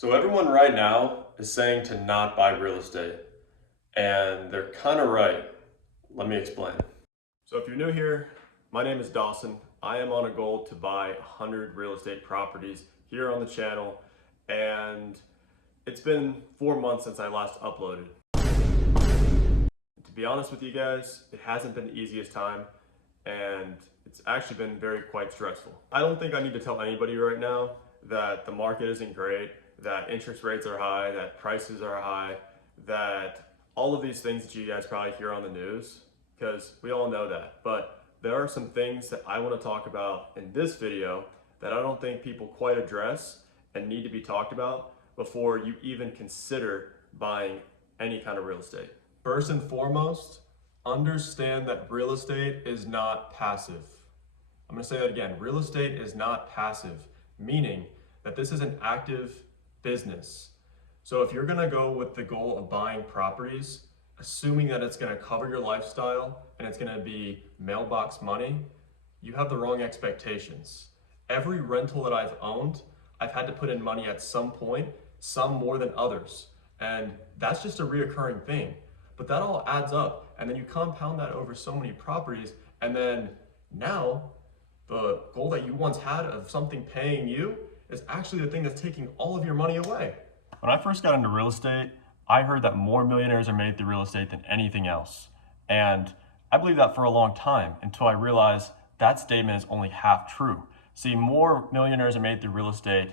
So everyone right now is saying to not buy real estate, and they're kind of right. Let me explain. So if you're new here, my name is Dawson. I am on a goal to buy 100 real estate properties here on the channel, and it's been 4 months since I last uploaded. To be honest with you guys, it hasn't been the easiest time, and it's actually been quite stressful. I don't think I need to tell anybody right now that the market isn't great, that interest rates are high, that prices are high, that all of these things that you guys probably hear on the news, because we all know that. But there are some things that I want to talk about in this video that I don't think people quite address and need to be talked about before you even consider buying any kind of real estate. First and foremost, understand that real estate is not passive. I'm going to say that again. Real estate is not passive, meaning that this is an active business. So if you're going to go with the goal of buying properties, assuming that it's going to cover your lifestyle and it's going to be mailbox money, you have the wrong expectations. Every rental that I've owned, I've had to put in money at some point, some more than others. And that's just a reoccurring thing. But that all adds up. And then you compound that over so many properties. And then now the goal that you once had of something paying you is actually the thing that's taking all of your money away. When I first got into real estate, I heard that more millionaires are made through real estate than anything else. And I believed that for a long time until I realized that statement is only half true. See, more millionaires are made through real estate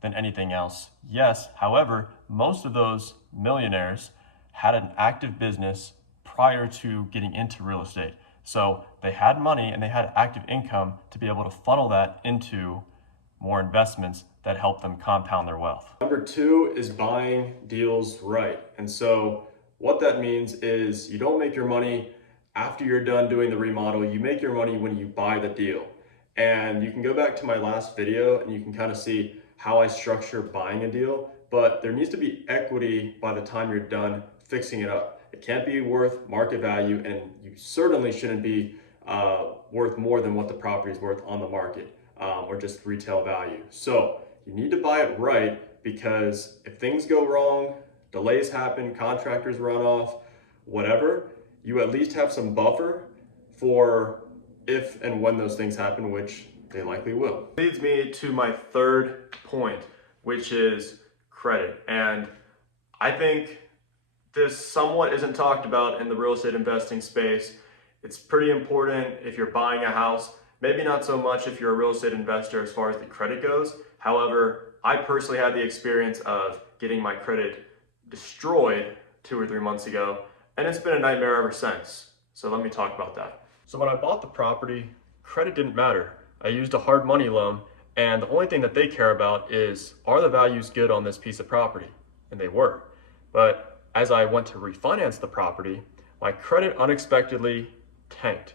than anything else. Yes, however, most of those millionaires had an active business prior to getting into real estate. So they had money and they had active income to be able to funnel that into more investments that help them compound their wealth. Number two is buying deals right. And so what that means is you don't make your money after you're done doing the remodel. You make your money when you buy the deal. And you can go back to my last video and you can kind of see how I structure buying a deal, but there needs to be equity by the time you're done fixing it up. It can't be worth market value, and you certainly shouldn't be worth more than what the property is worth on the market or just retail value. So you need to buy it right, because if things go wrong, delays happen, contractors run off, whatever, you at least have some buffer for if and when those things happen, which they likely will. Leads me to my third point, which is credit. And I think this somewhat isn't talked about in the real estate investing space. It's pretty important if you're buying a house, maybe not so much if you're a real estate investor as far as the credit goes. However, I personally had the experience of getting my credit destroyed 2 or 3 months ago, and it's been a nightmare ever since. So let me talk about that. So when I bought the property, credit didn't matter. I used a hard money loan, and the only thing that they care about is, are the values good on this piece of property? And they were. But as I went to refinance the property, my credit unexpectedly tanked.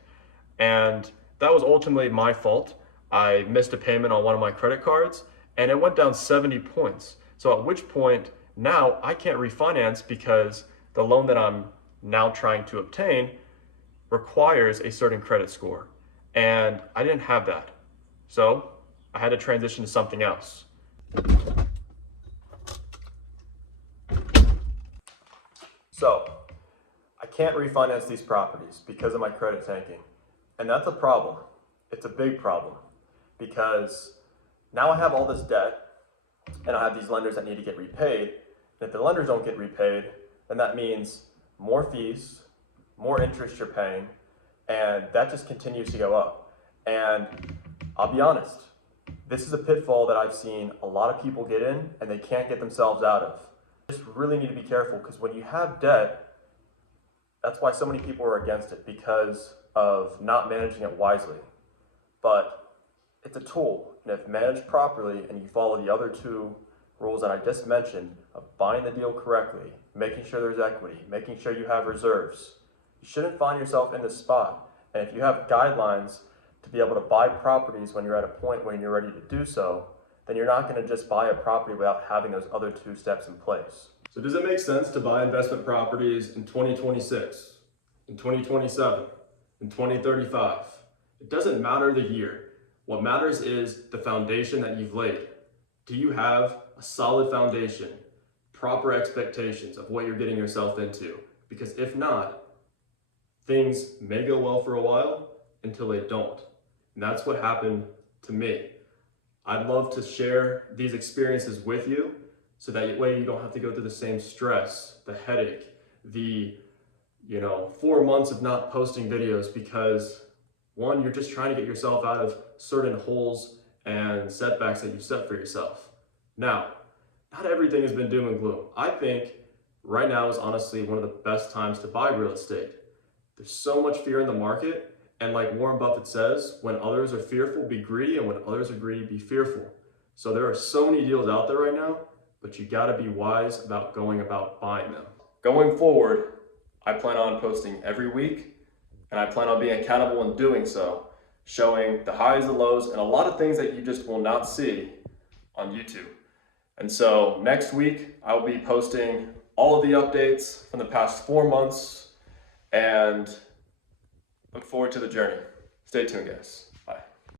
And that was ultimately my fault. I missed a payment on one of my credit cards, and it went down 70 points. So at which point, now I can't refinance because the loan that I'm now trying to obtain requires a certain credit score. And I didn't have that. So I had to transition to something else. So I can't refinance these properties because of my credit tanking. And that's a problem. It's a big problem, because now I have all this debt and I have these lenders that need to get repaid. And if the lenders don't get repaid, then that means more fees, more interest you're paying, and that just continues to go up. And I'll be honest, this is a pitfall that I've seen a lot of people get in and they can't get themselves out of. You just really need to be careful, because when you have debt, that's why so many people are against it, because of not managing it wisely. But it's a tool, and if managed properly and you follow the other two rules that I just mentioned of buying the deal correctly, making sure there's equity, making sure you have reserves, you shouldn't find yourself in this spot. And if you have guidelines to be able to buy properties when you're at a point when you're ready to do so, then you're not going to just buy a property without having those other two steps in place. So does it make sense to buy investment properties in 2026, in 2027, in 2035? It doesn't matter the year. What matters is the foundation that you've laid. Do you have a solid foundation, proper expectations of what you're getting yourself into. Because if not, things may go well for a while until they don't. And that's what happened to me. I'd love to share these experiences with you so that way you don't have to go through the same stress, the headache, the 4 months of not posting videos because one, you're just trying to get yourself out of certain holes and setbacks that you set for yourself. Now, not everything has been doom and gloom. I think right now is honestly one of the best times to buy real estate. There's so much fear in the market, and like Warren Buffett says, when others are fearful, be greedy, and when others are greedy, be fearful. So there are so many deals out there right now, but you gotta be wise about going about buying them. Going forward, I plan on posting every week, and I plan on being accountable in doing so, showing the highs and lows and a lot of things that you just will not see on YouTube. And so next week, I'll be posting all of the updates from the past 4 months and look forward to the journey. Stay tuned, guys.